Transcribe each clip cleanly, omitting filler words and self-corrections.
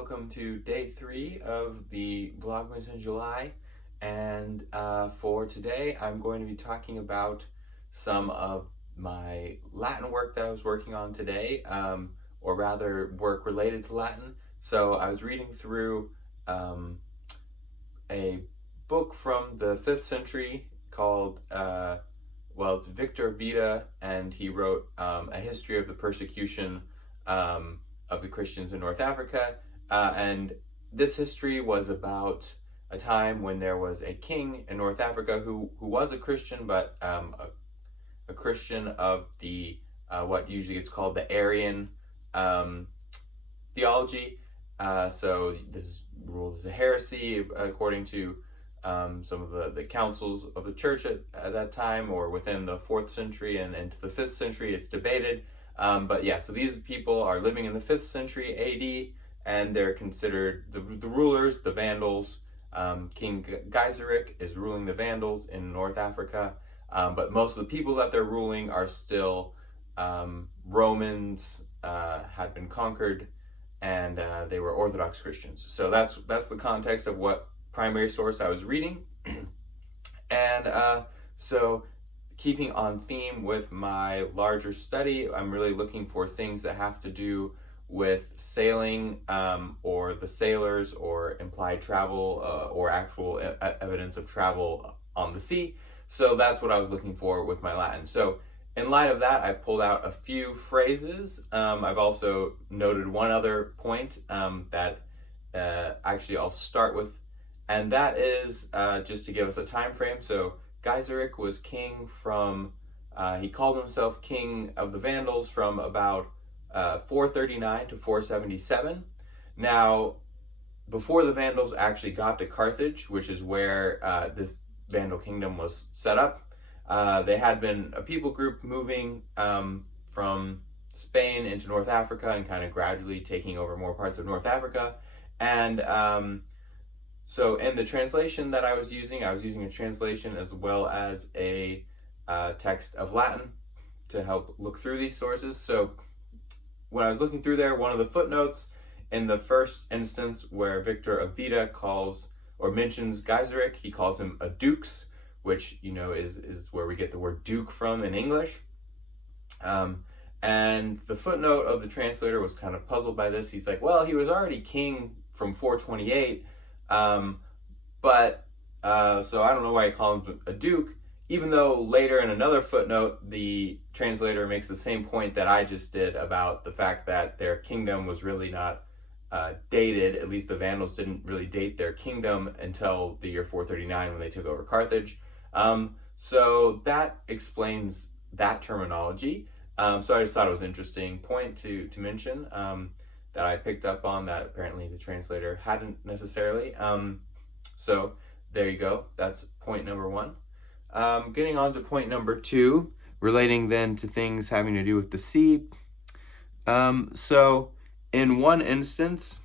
welcome to day 3 of the Vlogmas in July. And for today, I'm going to be talking about some of my Latin work that I was working on today, or rather work related to Latin. So I was reading through a book from the 5th century called, it's Victor of Vita, and he wrote a history of the persecution of the Christians in North Africa. And this history was about a time when there was a king in North Africa who was a Christian, but a Christian of the what usually gets called the Arian theology. So this is ruled as a heresy according to some of the councils of the church at that time, or within the 4th century and into the 5th century. It's debated. But yeah, so these people are living in the 5th century AD, and they're considered the rulers, the Vandals. King Gaiseric is ruling the Vandals in North Africa, but most of the people that they're ruling are still Romans, had been conquered, and they were Orthodox Christians. So that's the context of what primary source I was reading. And so keeping on theme with my larger study, I'm really looking for things that have to do with sailing, or the sailors, or implied travel, or actual evidence of travel on the sea. So that's what I was looking for with my Latin. So in light of that, I pulled out a few phrases. I've also noted one other point that actually I'll start with, and that is just to give us a time frame. So Gaiseric was king from, he called himself king of the Vandals from about 439 to 477. Now, before the Vandals actually got to Carthage, which is where this Vandal kingdom was set up, they had been a people group moving from Spain into North Africa and kind of gradually taking over more parts of North Africa. And so in the translation that I was using a translation as well as a text of Latin to help look through these sources. So when I was looking through there, one of the footnotes in the first instance where Victor of Vita calls or mentions Gaiseric, he calls him a dux, which, you know, is where we get the word duke from in English. And the footnote of the translator was kind of puzzled by this. He's like, well, he was already king from 428, but so I don't know why he called him a duke, even though later in another footnote, the translator makes the same point that I just did about the fact that their kingdom was really not dated. At least the Vandals didn't really date their kingdom until the year 439 when they took over Carthage. So that explains that terminology. So I just thought it was an interesting point to mention, that I picked up on, that apparently the translator hadn't necessarily. So there you go. That's point number 1. Getting on to point number 2, relating then to things having to do with the sea. So in one instance,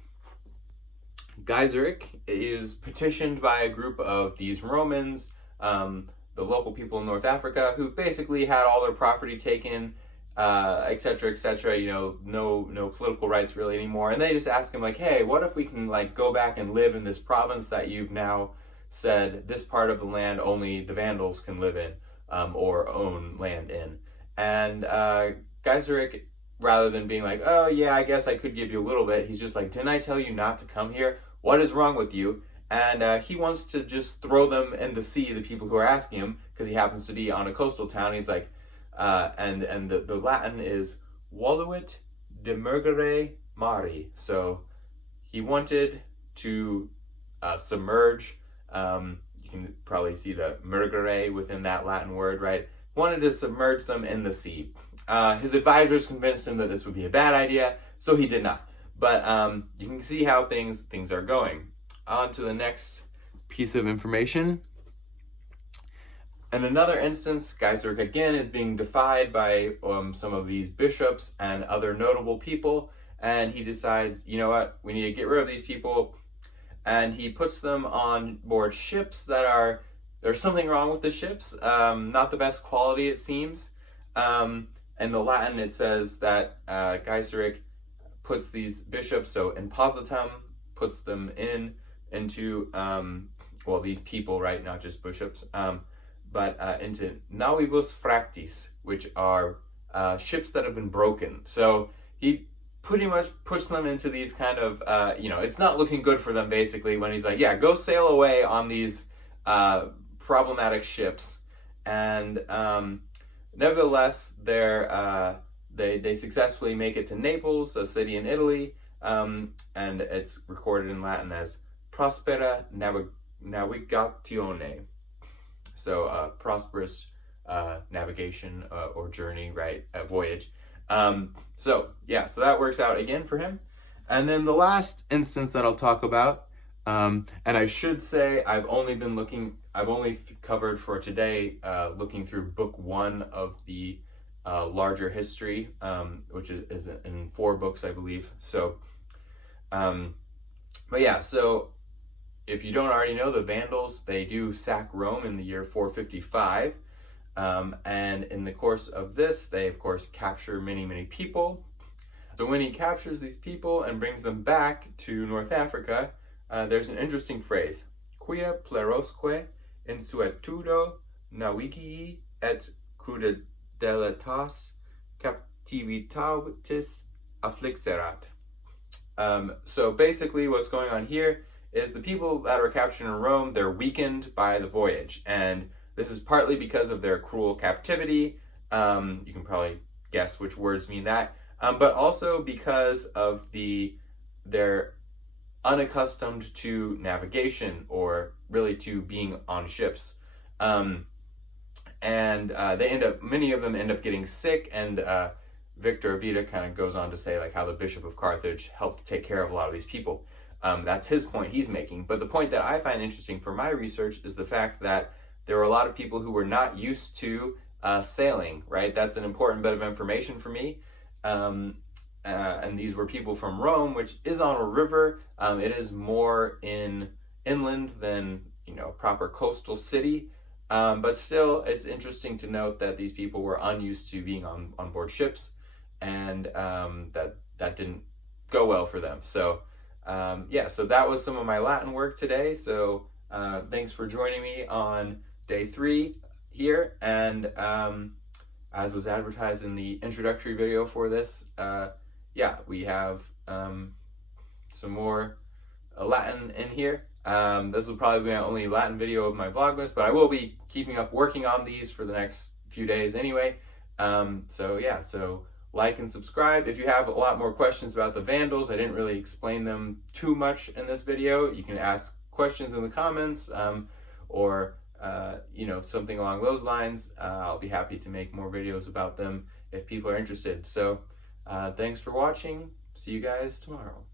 Gaiseric is petitioned by a group of these Romans, the local people in North Africa, who basically had all their property taken, etc., etc. You know, no political rights really anymore. And they just ask him, like, hey, what if we can, like, go back and live in this province that you've now said this part of the land only the Vandals can live in, or own land in. And Gaiseric, rather than being like, oh yeah, I guess I could give you a little bit, he's just like, didn't I tell you not to come here? What is wrong with you? And he wants to just throw them in the sea, the people who are asking him, because he happens to be on a coastal town. He's like, and the Latin is voluit demergere mari. So he wanted to submerge. You can probably see the mergere within that Latin word, right? Wanted to submerge them in the sea. His advisors convinced him that this would be a bad idea, so he did not. But you can see how things are going. On to the next piece of information. In another instance, Gaiseric again is being defied by some of these bishops and other notable people, and he decides, you know what, we need to get rid of these people, and he puts them on board ships that there's something wrong with the ships, not the best quality, it seems. In the Latin, it says that Gaiseric puts these bishops, so impositum, puts them into well, these people, right, not just bishops, but into navibus fractis, which are ships that have been broken. So he pretty much puts them into these kind of, it's not looking good for them, basically, when he's like, yeah, go sail away on these problematic ships. And nevertheless, they successfully make it to Naples, a city in Italy, and it's recorded in Latin as Prospera Navigatione. So prosperous navigation or journey, right? Voyage. So that works out again for him. And then the last instance that I'll talk about, and I should say I've only covered for today, looking through book 1 of the larger history, which is in 4 books, I believe. So, so if you don't already know, the Vandals, they do sack Rome in the year 455. And in the course of this, they of course capture many, many people. So when he captures these people and brings them back to North Africa, there's an interesting phrase: quia plerosque insuetudo navigii et crudelitas captivitatis afflixerat. So basically what's going on here is the people that are captured in Rome, they're weakened by the voyage. And this is partly because of their cruel captivity. You can probably guess which words mean that. But also because of they're unaccustomed to navigation, or really to being on ships. Many of them end up getting sick, and Victor of Vita kind of goes on to say like how the Bishop of Carthage helped take care of a lot of these people. That's his point he's making. But the point that I find interesting for my research is the fact that there were a lot of people who were not used to sailing, right? That's an important bit of information for me. And these were people from Rome, which is on a river. It is more inland than, proper coastal city. But still, it's interesting to note that these people were unused to being on board ships, and that didn't go well for them. So, so that was some of my Latin work today. So thanks for joining me on day 3 here. And as was advertised in the introductory video for this, we have some more Latin in here. This will probably be my only Latin video of my Vlogmas, but I will be working on these for the next few days anyway. So like and subscribe. If you have a lot more questions about the Vandals, I didn't really explain them too much in this video. You can ask questions in the comments, or something along those lines. I'll be happy to make more videos about them if people are interested. So thanks for watching. See you guys tomorrow.